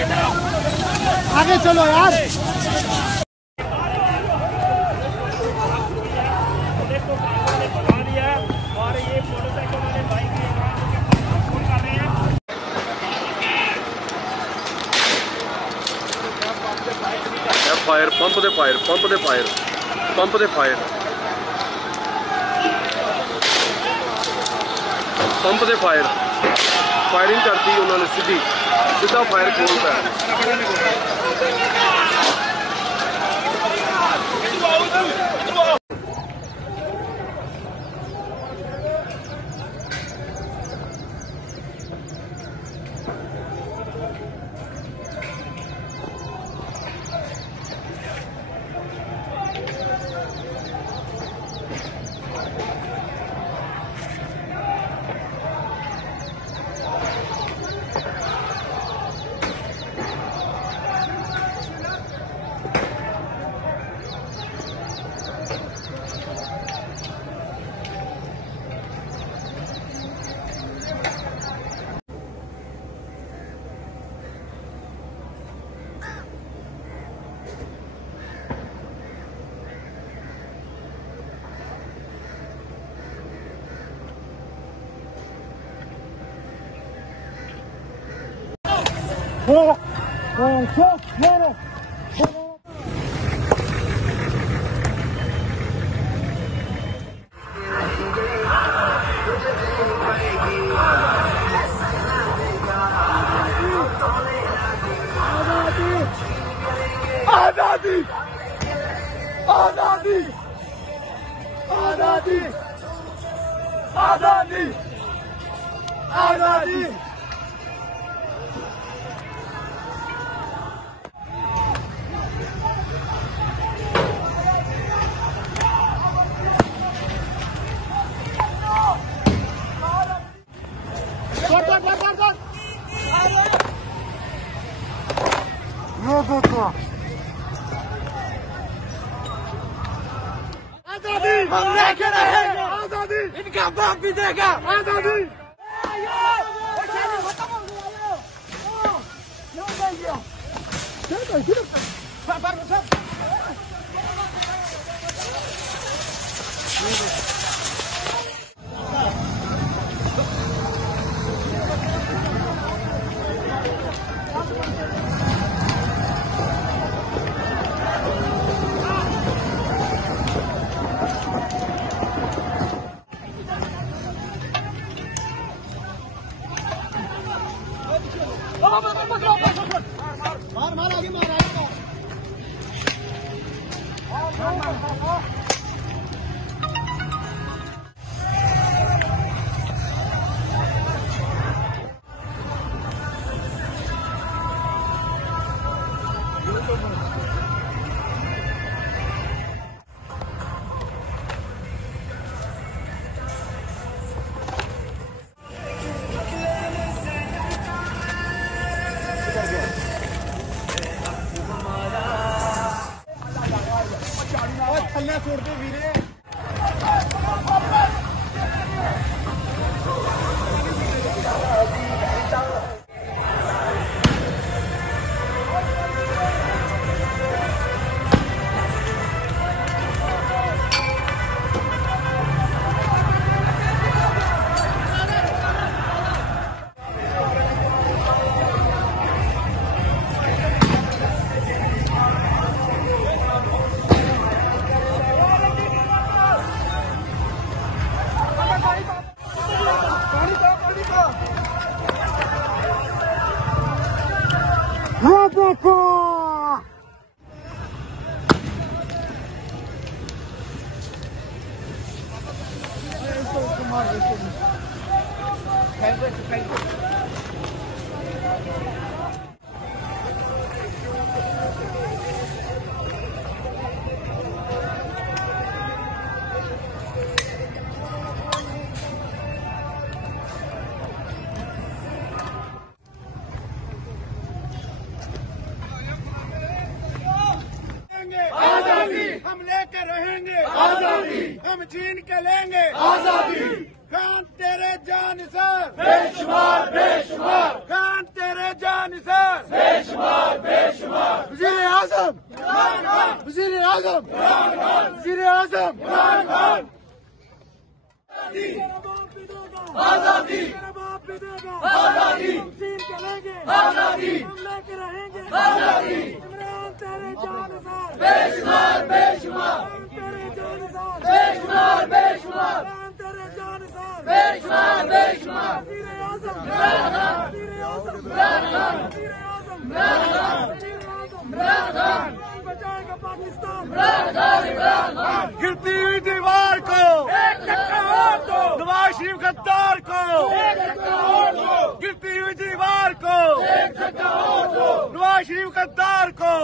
आगे चलो यार। और ये मोटरसाइकिल वाले बाइक कर रहे हैं। Fire pump they fire pump they fire pump they fire pump they fire firing करती उन्होंने सीधा फायर खोलता है। आजादी आजादी आजादी आजादी आजादी। आजादी हम लेके रहेंगे, आजादी इनका बाप भी देगा, आजादी। मार मार आगे मार आगे थल्ले छोड़ दे वीरे। देखो हम लेके रहेंगे, आजादी हम छीन के लेंगे, आजादी। खान तेरे जान सर बेशुमार बेशुमार, खान तेरे जान सर बेशुमार। आजम, वजीर आजम, आजादी, आजादी, छीन के लेंगे आजादी, हम लेके रहेंगे आजादी, इमरान तेरे जानसार बेशुमार बेशुमार, तेरे जानसार बेशुमार बेशुमार, तेरे जानसार बेशुमार बेशुमार, वजीर आजम, वजीर आजम, वजीर आजम, बचाएगा पाकिस्तान, गिरती हुई दीवार को नवाज शरीफ गद्दार को, गिरती हुई दीवार को नवाज शरीफ गद्दार को।